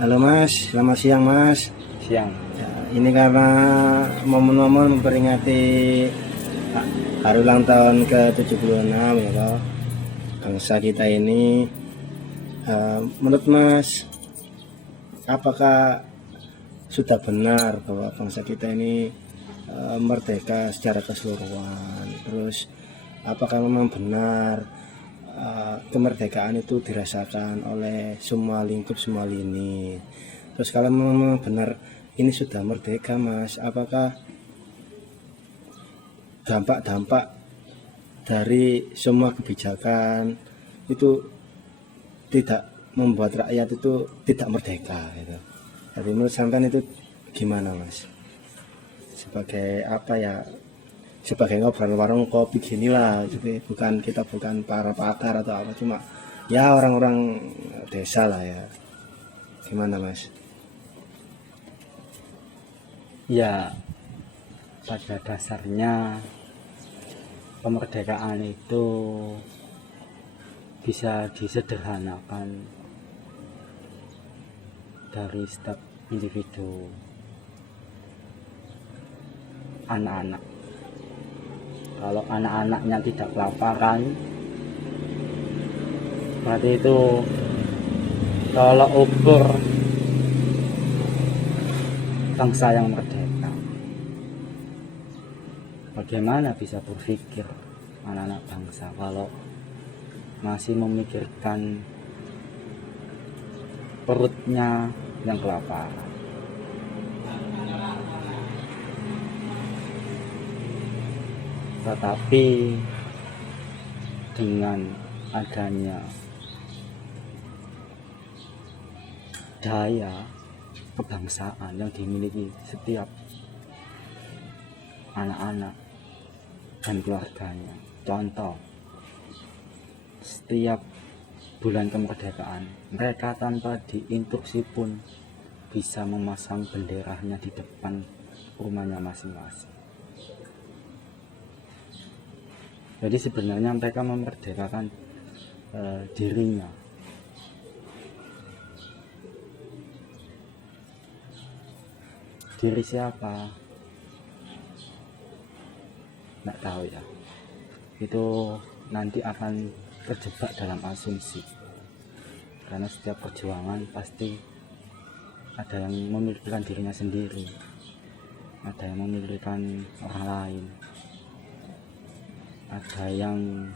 Halo Mas, selamat siang Mas. Siang. Ya, ini karena momen-momen memperingati hari ulang tahun ke-76 ya toh, bangsa kita ini. Menurut Mas, apakah sudah benar bahwa bangsa kita ini merdeka secara keseluruhan? Terus apakah memang benar kemerdekaan itu dirasakan oleh semua lingkup, semua lini? Terus kalau memang benar ini sudah merdeka Mas, apakah dampak-dampak dari semua kebijakan itu tidak membuat rakyat itu tidak merdeka gitu? Jadi menurut sampean itu gimana Mas? Sebagai apa ya? Sebagai ngobrol warung kopi gini lah, jadi bukan para pakar atau apa, cuma ya orang-orang desa lah ya. Gimana Mas? Ya, pada dasarnya kemerdekaan itu bisa disederhanakan dari setiap individu, anak-anak. Kalau anak-anaknya tidak kelaparan, berarti itu tolak ukur bangsa yang merdeka. Bagaimana bisa berpikir anak-anak bangsa kalau masih memikirkan perutnya yang kelaparan? Tetapi dengan adanya daya kebangsaan yang dimiliki setiap anak-anak dan keluarganya, contoh setiap bulan kemerdekaan mereka tanpa diinstruksi pun bisa memasang benderanya di depan rumahnya masing-masing. Jadi sebenarnya mereka memerdekakan dirinya. Diri siapa? Nggak tahu ya. Itu nanti akan terjebak dalam asumsi. Karena setiap perjuangan pasti ada yang memikirkan dirinya sendiri, ada yang memikirkan orang lain, ada yang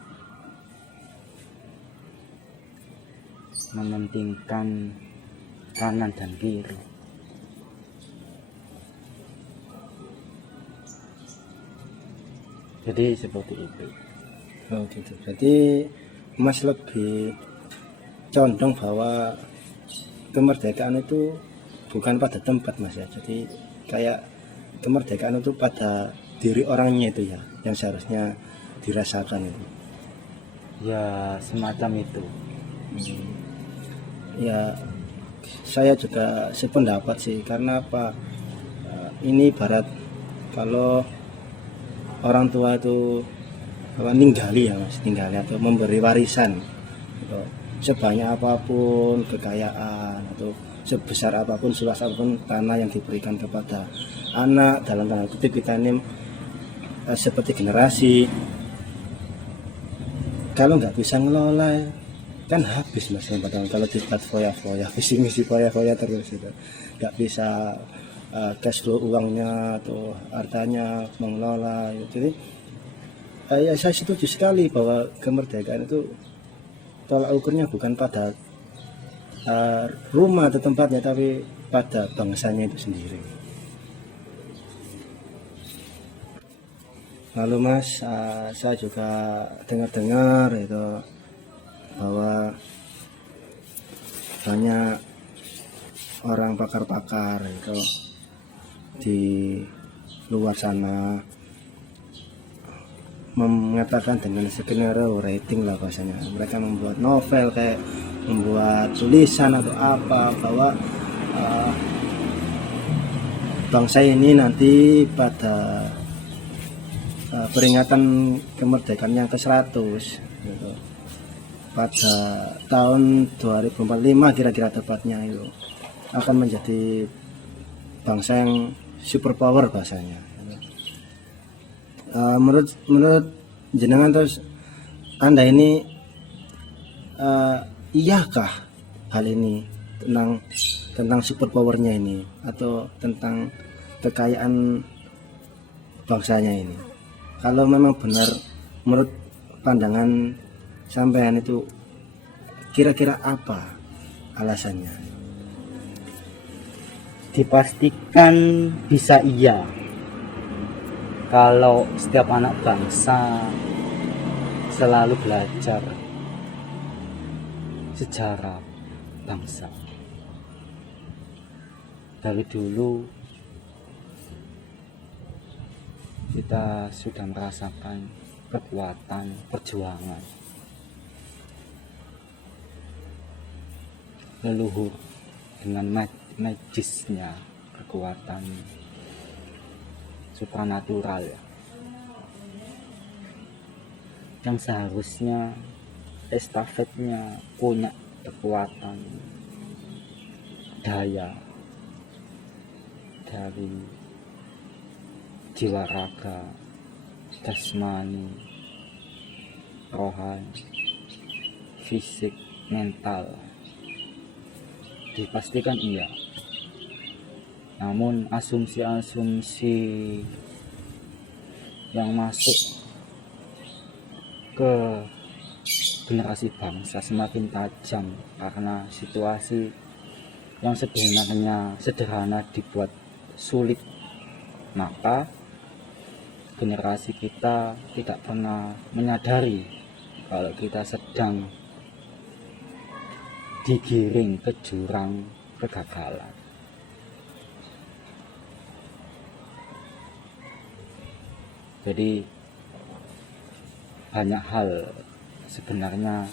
mementingkan kanan dan kiri. Jadi seperti itu. Oh gitu. Jadi Mas lebih condong bahwa kemerdekaan itu bukan pada tempat Mas ya. Jadi kayak kemerdekaan itu pada diri orangnya itu ya, yang seharusnya dirasakan itu. Ya semacam itu. Ya saya juga sependapat sih, karena apa? Ini ibarat kalau orang tua itu ninggali ya Mas, ninggali atau memberi warisan gitu. Sebanyak apapun kekayaan atau sebesar apapun, seluas apapun tanah yang diberikan kepada anak, dalam tanda kutip kita ini seperti generasi, kalau nggak bisa ngelola kan habis Mas. Kalau dibuat foya-foya, visi misi foya-foya terus itu nggak bisa cash flow uangnya atau hartanya mengelola. Jadi ya saya setuju sekali bahwa kemerdekaan itu tolak ukurnya bukan pada rumah atau tempatnya, tapi pada bangsanya itu sendiri. Lalu Mas, saya juga dengar-dengar itu bahwa banyak orang pakar-pakar itu di luar sana mengatakan dengan skenario writing lah bahasanya, mereka membuat novel kayak membuat tulisan atau apa, bahwa bangsa ini nanti pada peringatan kemerdekaan yang ke-100 gitu, pada tahun 2045 kira-kira tepatnya itu akan menjadi bangsa yang superpower bahasanya. Menurut jenengan terus Anda ini iyakah hal ini tentang superpowernya ini atau tentang kekayaan bangsanya ini? Kalau memang benar menurut pandangan sampean itu kira-kira apa alasannya? Dipastikan bisa iya kalau setiap anak bangsa selalu belajar sejarah bangsa. Dari dulu kita sudah merasakan kekuatan perjuangan leluhur dengan magisnya kekuatan supranatural yang seharusnya estafetnya punya kekuatan daya dari jiwa raga, jasmani, rohani, fisik, mental. Dipastikan iya. Namun asumsi-asumsi yang masuk ke generasi bangsa semakin tajam karena situasi yang sebenarnya sederhana dibuat sulit. Maka generasi kita tidak pernah menyadari kalau kita sedang digiring ke jurang kegagalan. Jadi banyak hal sebenarnya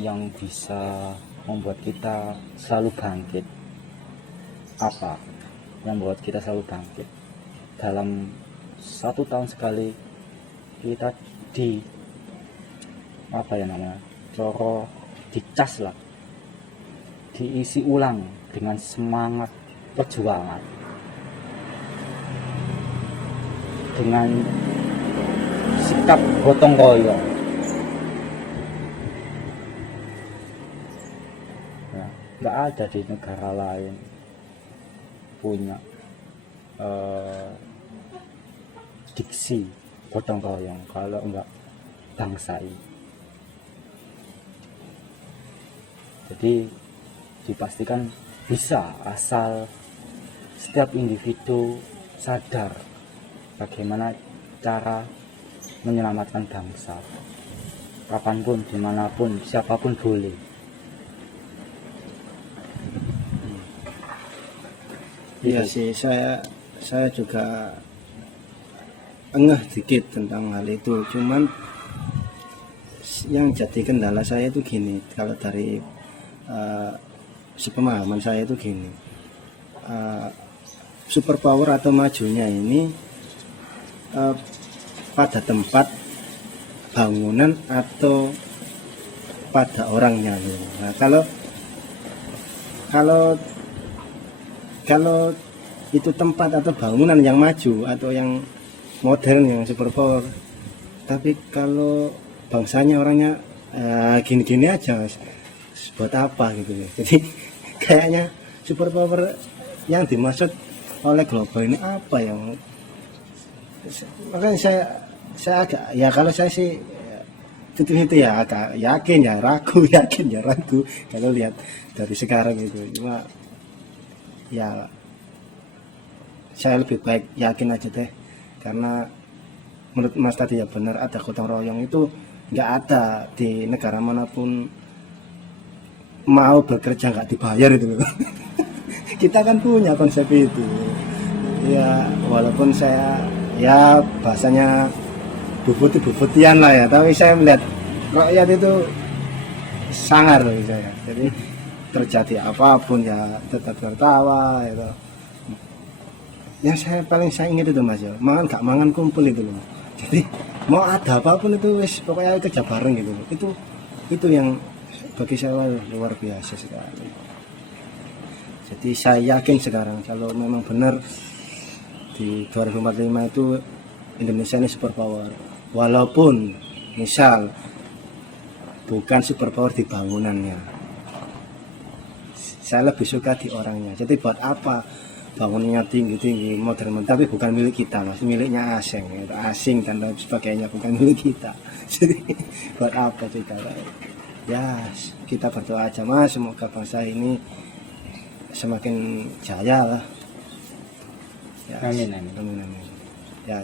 yang bisa membuat kita selalu bangkit. Apa yang membuat kita selalu bangkit? Dalam 1 tahun sekali kita dicas lah, diisi ulang dengan semangat perjuangan, dengan sikap gotong royong. Nggak ada di negara lain punya diksi gotong royong kalau enggak bangsa ini. Jadi dipastikan bisa asal setiap individu sadar bagaimana cara menyelamatkan bangsa. Kapanpun, dimanapun, siapapun boleh. Iya sih, saya juga engeh dikit tentang hal itu. Cuman yang jadi kendala saya itu gini, kalau dari sepemahaman saya itu gini, superpower atau majunya ini pada tempat bangunan atau pada orangnya. Nah, kalau itu tempat atau bangunan yang maju atau yang modern yang superpower, tapi kalau bangsanya orangnya gini-gini aja, buat apa gitu ya. Jadi kayaknya superpower yang dimaksud oleh global ini apa yang, makanya saya agak ya, kalau saya sih itu ya agak yakin ya ragu kalau lihat dari sekarang itu. Cuma ya saya lebih baik yakin aja deh, karena menurut Mas tadi ya benar, ada gotong royong itu nggak ada di negara manapun. Mau bekerja nggak dibayar itu loh. Kita kan punya konsep itu ya, walaupun saya ya bahasanya bubut-bubutian lah ya, tapi saya melihat rakyat itu sangar bagi saya. Jadi terjadi apapun ya tetap tertawa itu. Yang saya ingat itu Mas ya, mangan gak mangan kumpul itu loh. Jadi mau ada apapun itu wis pokoknya kerja bareng gitu loh. Itu yang bagi saya luar biasa sekali. Jadi saya yakin sekarang kalau memang benar di 2045 itu Indonesia ini superpower. Walaupun misal bukan superpower di bangunannya, saya lebih suka di orangnya. Jadi buat apa bangunannya tinggi-tinggi, modern, tapi bukan milik kita, mas, miliknya asing, gitu. Asing dan lain sebagainya, bukan milik kita. Jadi buat apa kita? Ya kita berdoa aja, mas, semoga bangsa ini semakin jaya lah. Ya, Amin, amin. amin, amin. Ya.